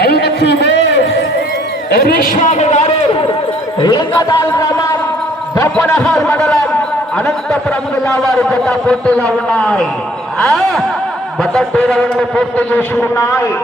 LSC Eriswamy గారు లింగదాల్ గ్రామం దప్పనహార్ మండలం అనంతపురం జిల్లా వారి జత పోటీలో ఉన్నాయి. ఆ, మొదటి రౌండ్ పూర్తి చేసుకున్నాయి.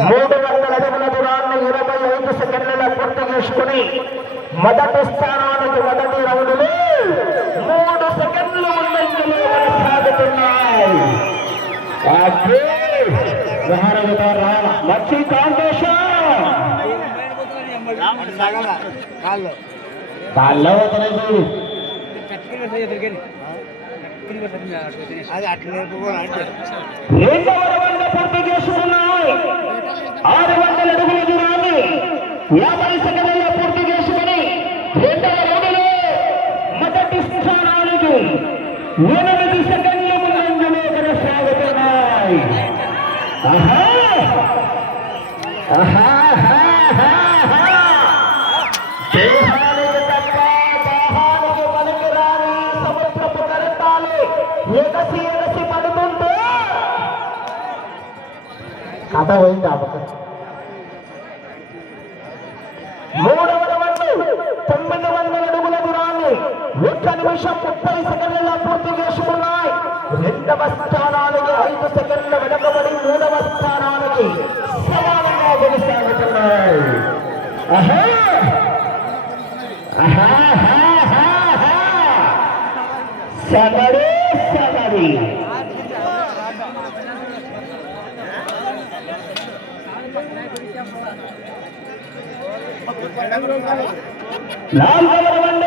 మూడు వందల అడుగుల దూరాన్ని ఇరవై ఐదు సెకండ్లలో పూర్తి చేసుకుని మొదటి స్థానానికి మొదటి రౌండ్లు మూడు సెకండ్లు ముందంజలో కొనసాగుతున్నాయి. అదే వ్యవహారదారా లక్ష్మీ కాంటేశం కాల్లో రెండవ రౌండ్ పూర్తి చేసుకున్నాయి. ఆరు వందల అడుగుల దూరాన్ని యాభై సెకండ్లలో పూర్తి చేసుకుని రెండవ రౌండ్లో మొదటి స్థానానికి ఎనిమిది సెకండ్ల ముందంజలో కొనసాగుతున్నాయి కథ పోయింది ఆ పక్క మూడవ రౌండ్ తొమ్మిది వందల అడుగుల దూరాన్ని ఒక్క నిమిషం ముప్పై సెకండ్లలో పూర్తి చేసుకున్నాయి. రెండవ స్థానానికి ఐదు సెకండ్ల వెనకబడి మూడవ స్థానానికి సమానంగా కొనసాగుతున్నాయి. ఆహా ఆహా, సగడు సగడి నాలుగవ రౌండ్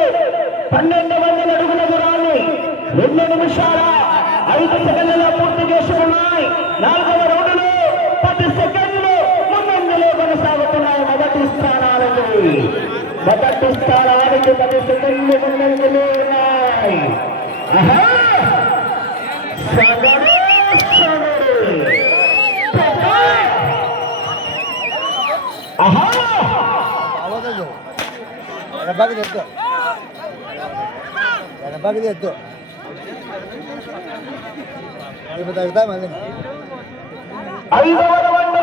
పన్నెండు మంది అడుగుల దూరాన్ని రెండు నిమిషాల ఐదు సెకండ్ల పూర్తి చేసుకున్నాయి. నాలుగవ రౌండ్లో పది సెకండ్లు ముందంజలో కొనసాగుతున్నాయి. మొదటి స్థానానికి. మొదటి స్థానానికి పది సెకండ్లు ముందంజలో ఉన్నాయి! సగడు, సగడు. ఆహా! ఎడబాకి ఐదవ రౌండ్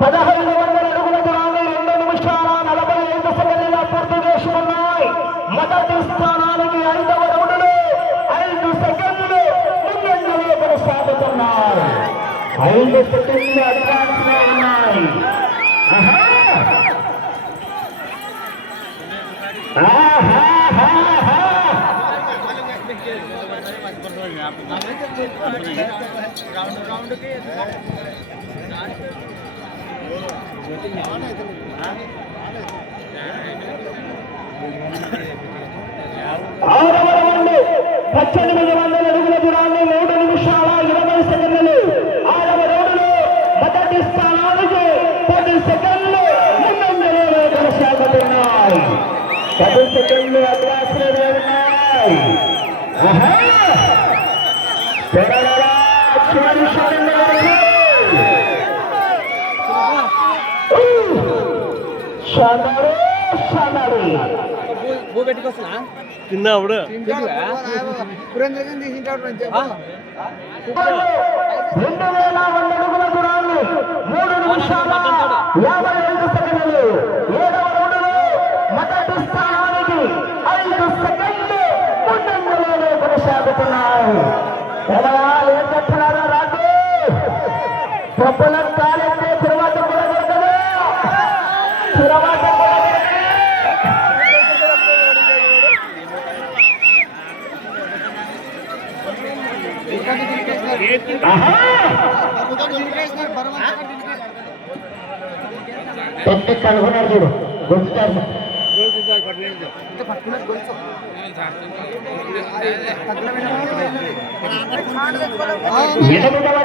పదహైదు వందల అడుగుల దూరాన్ని రెండు నిమిషాల నలభై ఐదు సెకండ్ల పూర్తి చేసుకున్నాయి మొదటి స్థానానికి ఐదవ రౌండ్లో ఐదు సెకండ్లు ముందంజలో కొనసాగుతున్నారు ఐదు సెకండ్లు అడ్వాన్స్ ఆరవ రౌండ్ పద్దెనిమిది వందల అడుగుల దూరాన్ని మూడు నిమిషాల ఇరవై సెకండ్లు ఆరవ రౌండ్లో మొదటి స్థానానికి పది సెకండ్లు ముందంజలో కొనసాగుతున్నాయి పది సెకండ్లు అడ్వాన్స్లో ఉన్నాయి తిన్నావుడు రెండు వేల వంద అడుగుల దూరాన్ని మూడు నిమిషాల యాభై ఐదు సెకండ్లు. ఏడవ రౌండ్లో మొదటి స్థానానికి ఐదు సెకండ్లు ముందంజలోనే కొనసాగుతున్నాయి. టెక్నిక్ కనుగొన్నారు చూడు. గుంజుతారు ఎనిమిదవ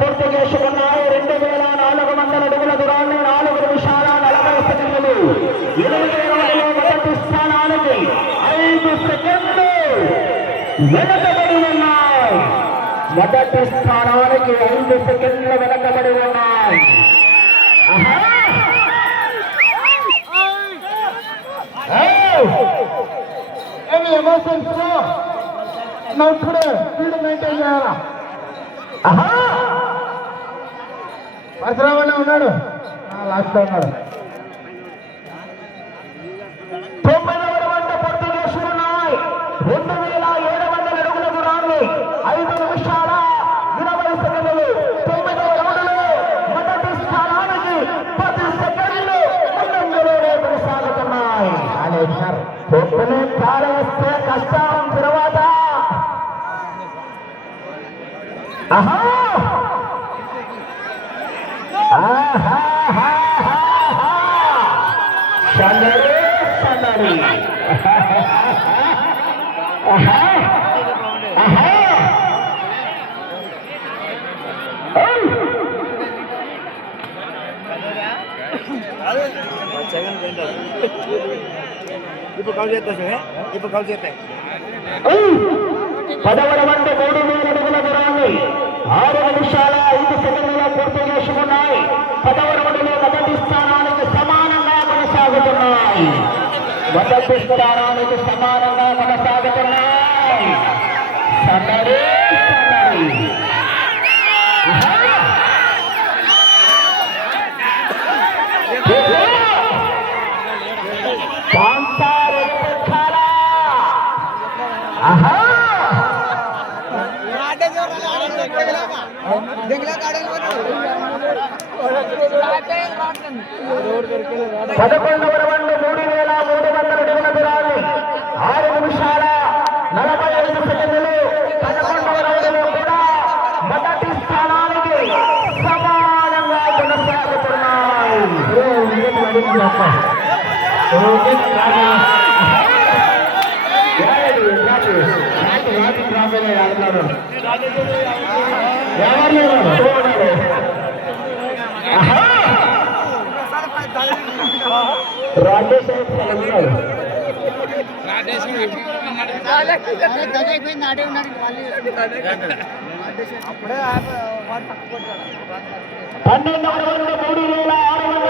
పూర్తి చేసుకున్నాయి రెండు వేల నాలుగు వందల అడుగుల దూరాన్ని నాలుగు నిమిషాల నలభై సెకండ్లు. మొదటి స్థానానికి ఐదు సెకండ్లు. మొదటి స్థానానికి ఐదు సెకండ్లు వెనకబడి ఉన్నాయి. ఆహా! నువ్వు స్పీడ్ మెయింటైన్ చేయాలా పరశురామన్న ఉన్నాడు లాస్ట్ ఉన్నాడు. తొంభై సందడి సందడి ఇప్పుడు కాల్ చేస్తా ఇప్పుడు కాల్ చేస్తాయి ఏయ్. పదవర వంద మూడు వేల అడుగుల దూరాన్ని ఆరు నిమిషాల ఐదు సెకండ్ల పూర్తి చేసుకున్నాయి. పదవ వందలో మొదటి స్థానానికి సమానంగా కొనసాగుతున్నాయి. మొదటి స్థానానికి సమానంగా కొనసాగుతున్నాయి. పదకొండవ రౌండ్ మూడు వేల మూడు వందల అడుగుల దూరాన్ని ఆరు నిమిషాల నలభై ఐదు సెకండ్లు. పదకొండవ రౌండ్లో కూడా మొదటి స్థానానికి సమానంగా కొనసాగుతున్నాయి. ఎవరు లేరు? చూడండి. ఆహా రాజేష్ ఉన్నాడు పన్నెండు వందల మూడు వేల ఆరు వందల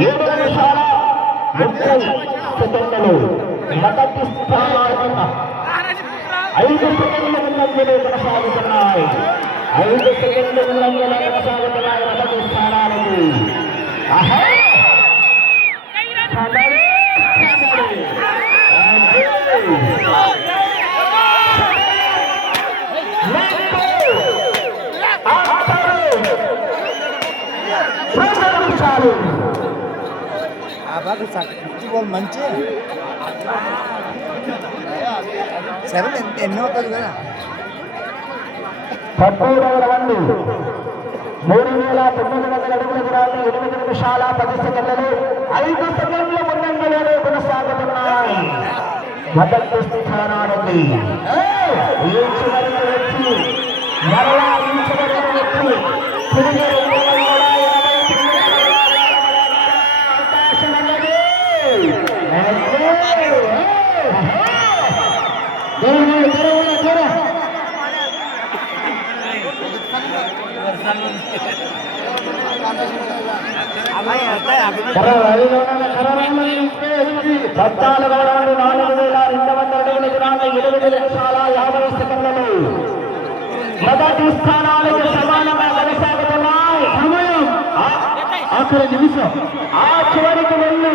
ఏడు నిమిషాల ముప్పై సెకండ్లు మొదటి ఐదు సెకండ్ల కొనసాగుతున్నాయి ఐదు సెకండ్ల నిమిషాలు మంచి. సరే ఎన్నో కదా. పద్దెనిమిదవ రౌండ్ మూడు వేల తొమ్మిది వందల అడుగుల దూరాన్ని ఎనిమిది నిమిషాల పది సెకండ్లు ఐదు సెకండ్ల ముందంజలోనే కొనసాగుతున్నాయి. మొదటి స్థానానికి ఈ చివరికి వచ్చి మరలా పద్నాలుగవ రౌండ్ నాలుగు వేల రెండు వందల అడుగుల దూరాన్ని యాభై సెకండ్లలో మొదటి సమానంగా కొనసాగుతున్నాయి సమయం ఆఖరి నిమిషం. ఆ చివరికి వెళ్ళి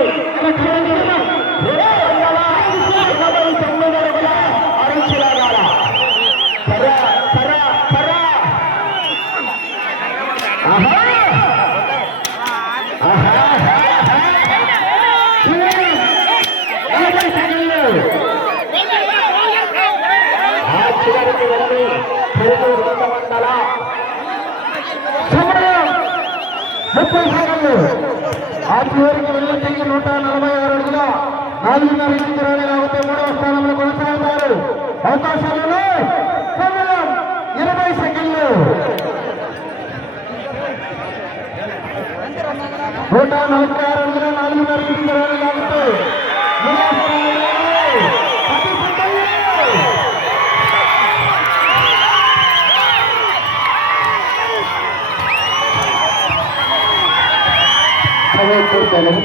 చివరికి వెళ్ళి తిరుగు రెండు వందల ముప్పై సెకండ్లు ఆ చివరికి వెళ్ళి తిరిగి నూట నలభై ఆరు అడుగుల నాలుగున్నర ఇంటికి రాని లేకపోతే మూడవ స్థానంలో కొనసాగుతారు అవకాశాలలో కేవలం ఇరవై సెకండ్లు నూట నలభై సమయం పూర్తయినది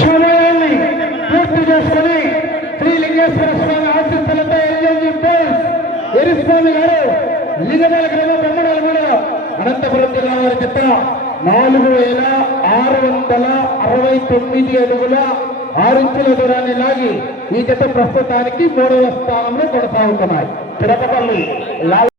సమయాన్ని పూర్తి చేసుకుని శ్రీలింగేశ్వర స్వామి ఆశీస్సులతో ఎల్ఎంజీ బోస్ ఎరిస్వామి గారు లింగనాల గ్రామ బ్రహ్మణాలు కూడా అనంతపురం జిల్లా వారి చిత్రం నాలుగు వేల ఆరు వందల అరవై తొమ్మిది అడుగుల ఆరించుల దూరాన్ని లాగి ఈ జత ప్రస్తుతానికి మూడవ స్థానంలో కొనసాగుతున్నాయి తిరుపతల్లి లాల్